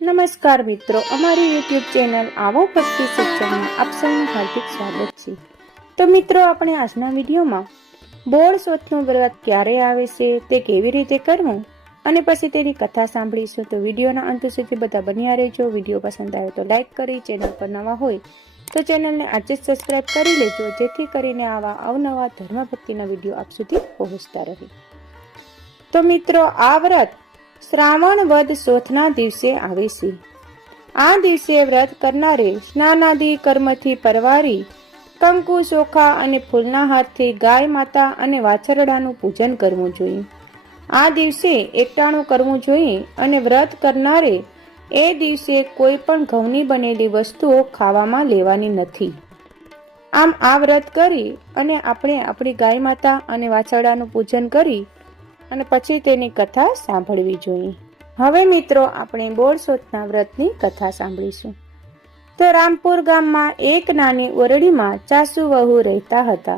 નમસ્કાર મિત્રો, અમારી યુટ્યુબ ચેનલ આવો ભક્તિ સત્સંગમાં આપ સૌનું હાર્દિક સ્વાગત છે। તો મિત્રો, આપણે આજના વિડીયોમાં બોળ ચોથનું વ્રત ક્યારે આવે છે, તે કેવી રીતે કરવું અને પછી તેની કથા સાંભળીશું। તો વિડીયોના અંત સુધી બધા બન્યા રહેજો। વિડીયો પસંદ આવે તો લાઈક કરી, ચેનલ પર નવા હોય તો ચેનલને આજે જ સબસ્ક્રાઈબ કરી લેજો, જેથી કરીને આવા અવનવા ધર્મ ભક્તિના વિડીયો આપ સુધી પહોંચતા રહે। તો મિત્રો, આ વ્રત શ્રાવણ વદ ચોથના દિવસે આવે છે। આ દિવસે વ્રત કરનારે સ્નાનાદિ કર્મથી પરવારી કંકુ, ચોખા અને ફૂલના હાથથી ગાય માતા અને વાછરડાનું પૂજન કરવું જોઈએ। આ દિવસે એકટાણું કરવું જોઈએ અને વ્રત કરનારે એ દિવસે કોઈ પણ ઘઉંની બનેલી વસ્તુઓ ખાવામાં લેવાની નથી। આમ આ વ્રત કરી અને આપણે આપણી ગાય માતા અને વાછરડાનું પૂજન કરી અને પછી તેની કથા સાંભળવી જોઈએ। હવે મિત્રો, આપણે બોળ ચોથના વ્રતની કથા સાંભળીશું। તો રામપુર ગામમાં એક નાની ઓરડીમાં ચાસુ વહુ રહેતા હતા।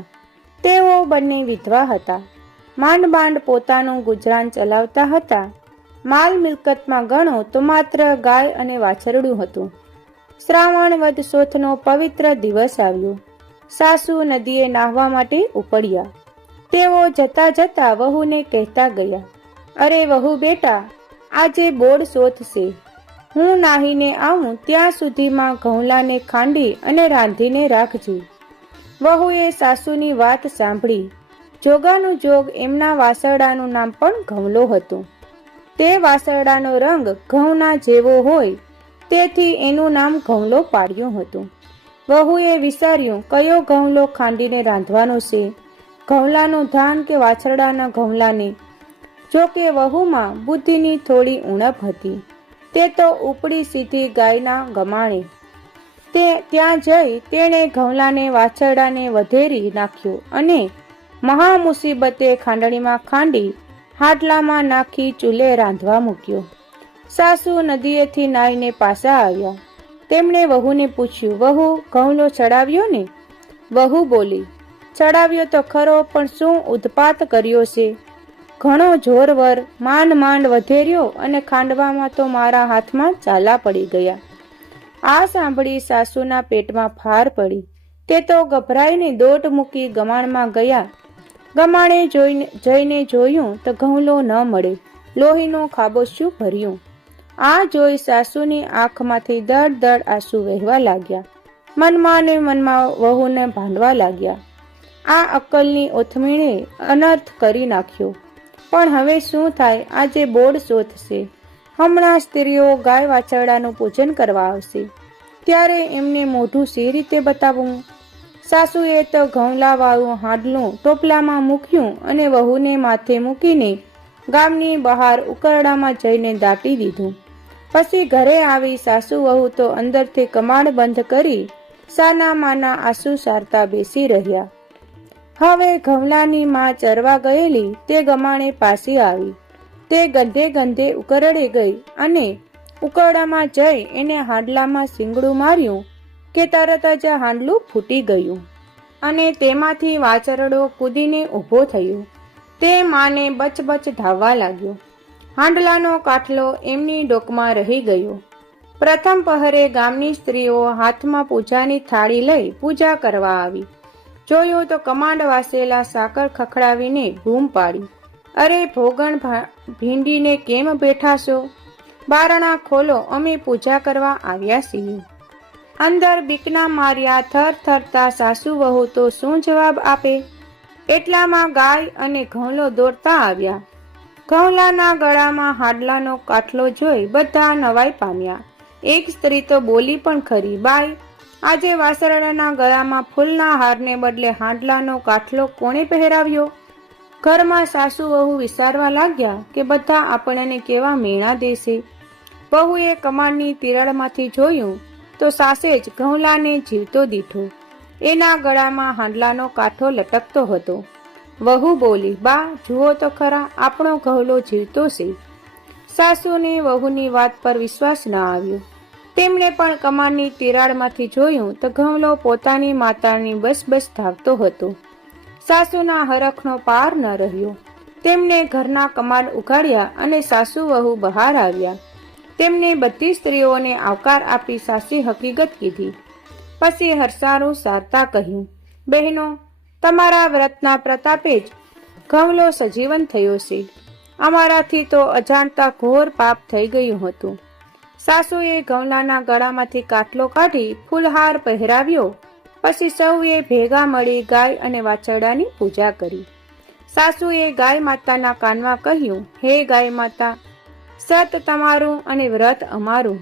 તેઓ બંને વિધવા હતા। માંડ માંડ પોતાનું ગુજરાન ચલાવતા હતા। માલ મિલકતમાં ગણો તો માત્ર ગાય અને વાછરડું હતું। શ્રાવણ વદ ચોથનો પવિત્ર દિવસ આવ્યો। સાસુ નદીએ નાહવા માટે ઉપડ્યા। તેઓ જતા જતા વહુને કહેતા ગયા, અરે વહુ બેટા, આજે બોળ ચોથ છે। હું નાહીને આવું ત્યાં સુધીમાં ઘઉંલાને ખાંડી અને રાંધીને રાખજે। વહુએ સાસુની વાત સાંભળી। જોગાનું જોગ એમના વાસરડાનું નામ પણ ઘઉંલો હતું। તે વાસરડાનો રંગ ઘઉંના જેવો હોય તેથી એનું નામ ઘઉંલો પાડ્યું હતું। વહુએ વિચાર્યું, કયો ઘઉંલો ખાંડીને રાંધવાનો છે, ઘઉંલાનું ધાન કે વાછરડાના ઘઉંલાને? જો કે વહુમાં બુદ્ધિની થોડી ઉણપ હતી। તે તો ઉપડી સીધી ગાયના ગમાણે। ત્યાં જઈ તેણે ઘઉંલાને વાછરડાને વધેરી નાખ્યો અને મહા મુસીબતે ખાંડણીમાં ખાંડી હાડલામાં નાખી ચૂલે રાંધવા મૂક્યો। સાસુ નદીએથી નાહીને પાછા આવ્યા। તેમણે વહુને પૂછ્યું, વહુ, ઘઉંલો ચડાવ્યો ને? વહુ બોલી, ચડાવ્યો તો ખરો, પણ શું ઉત્પાત કર્યો છે? ઘણો જોરવર માંડ માંડ વધેર્યો અને ખાંડવામાં તો મારા હાથમાં ચાલા પડી ગયા। આ સાંભળી સાસુના પેટમાં ફાર પડી। તે તો ગભરાઈને દોટ મૂકી ગમાણમાં ગયા। ગમાણે જઈને જોયું તો ઘઉંલો ન મળે, લોહીનો ખાબોચિયું ભર્યું। આ જોઈ સાસુની આંખમાંથી દડ દડ આંસુ વહેવા લાગ્યા। મનમાં ને મનમાં વહુને ભાંડવા લાગ્યા। આ અક્કલની ઓથમીણે અનર્થ કરી નાખ્યો। પણ હવે શું થાય? આજે બોળ ચોથ છે। હમણાં સ્ત્રીઓ ગાય વાછરડાનું પૂજન કરવા આવશે, ત્યારે એમને મોઢું સી રીતે બતાવવું? સાસુએ તો ઘઉંલાવાળું હાડલું ટોપલામાં મૂક્યું અને વહુને માથે મૂકીને ગામની બહાર ઉકરડામાં જઈને દાટી દીધું। પછી ઘરે આવી સાસુ વહુ તો અંદરથી કમાડ બંધ કરી સાના માના આંસુ સારતા બેસી રહ્યા। હવે ઘઉંલાની માં ચરવા ગયેલી તે ગમાણે પાછી આવી। તે ગંધે ગંધે ઉકરડે ગઈ અને ઉકરડામાં જઈ એને હાડલામાં શીંગડું માર્યું કે તરત જ હાંડલું ફૂટી ગયું અને તેમાંથી વાછરડો કૂદીને ઊભો થયો। તે માને બચબચ ધાવવા લાગ્યો। હાંડલાનો કાઠલો એમની ડોકમાં રહી ગયો। પ્રથમ પહરે ગામની સ્ત્રીઓ હાથમાં પૂજાની થાળી લઈ પૂજા કરવા આવી। જોયું તો કમાંડ વાસેલા સાકર ખખડાવીને બૂમ પાડી, અરે ભોગણ ભીંડીને કેમ બેઠા છો? બારણા ખોલો, અમે પૂજા કરવા આવ્યા છીએ। અંદર બીકના માર્યા થર થરતા સાસુ વહુ તો શું જવાબ આપે? એટલામાં ગાય અને ઘઉંલો દોડતા આવ્યા। ઘઉંલાના ગળામાં હાડલાનો કાઠલો જોઈ બધા નવાઈ પામ્યા। એક સ્ત્રી તો બોલી પણ ખરી, બાઈ, આજે વાસરડાના ગળામાં ફૂલના હારને બદલે હાડલાનો કાઠલો કોણે પહેરાવ્યો? ઘરમાં સાસુ વહુ વિચારવા લાગ્યા કે બધા આપણને કેવા મેણા દેશે। વહુએ કમાણની તિરાડમાંથી જોયું તો સાસે જ ઘઉંલાને જીવતો દીઠો। એના ગળામાં હાંડલાનો કાંઠો લટકતો હતો। વહુ બોલી, બા, જુઓ તો ખરા, આપણો ઘઉંલો જીવતો છે। સાસુને વહુની વાત પર વિશ્વાસ ન આવ્યો। તેમણે પણ કમાણની તિરાડમાંથી જોયું તો ઘઉંલો પોતાની માતાની બસ બસ ધાવતો હતો। સાસુના હરખનો પાર ન રહ્યો। તેમણે ઘરના કમાડ ઉગાડ્યા અને સાસુ વહુ બહાર આવ્યા। તેમને બધી સ્ત્રીઓને આવકાર આપી સાચી હકીકત કીધી. પછી હરસારું સારતા કહ્યું, બહેનો, તમારા વ્રતના પ્રતાપે જ ઘઉલો સજીવન થયો છે. અમારાથી તો અજાણતા ઘોર પાપ થઈ ગયું હતું. સાસુએ ઘઉલાના ગળામાંથી કાટલો કાઢી ફૂલહાર પહેરાવ્યો. પછી સૌએ ભેગા મળી ગાય અને વાછરડાની પૂજા કરી. સાસુએ ગાય માતાના કાનમાં કહ્યું, હે ગાય માતા, સત તમારું અને વ્રત અમારું.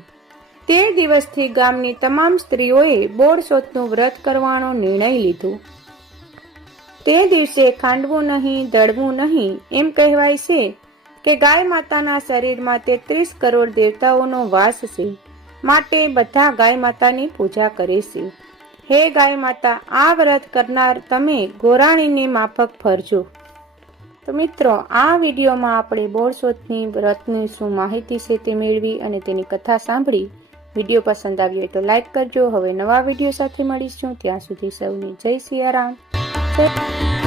તે દિવસથી ગામની તમામ સ્ત્રીઓએ બોળ ચોથનું વ્રત કરવાનો નિર્ણય લીધો. તે દિવસે ખાંડવું નહીં, દળવું નહીં, એમ કહેવાય છે કે ગાય માતાના શરીરમાં 33 કરોડ દેવતાઓનો વાસ છે. માટે બધા ગાય માતાની પૂજા કરે છે. હે ગાય માતા, આ વ્રત કરનાર તમે ગોરાણીની માફક ફરજો. તો મિત્રો, આ વિડીયોમાં આપણે બોળ ચોથની વ્રતની શું માહિતી છે તે મેળવી અને તેની કથા સાંભળી. વિડીયો પસંદ આવ્યો હોય તો લાઈક કરજો. હવે નવા વિડીયો સાથે મળીશું. ત્યાં સુધી સૌને જય સિયારામ. જય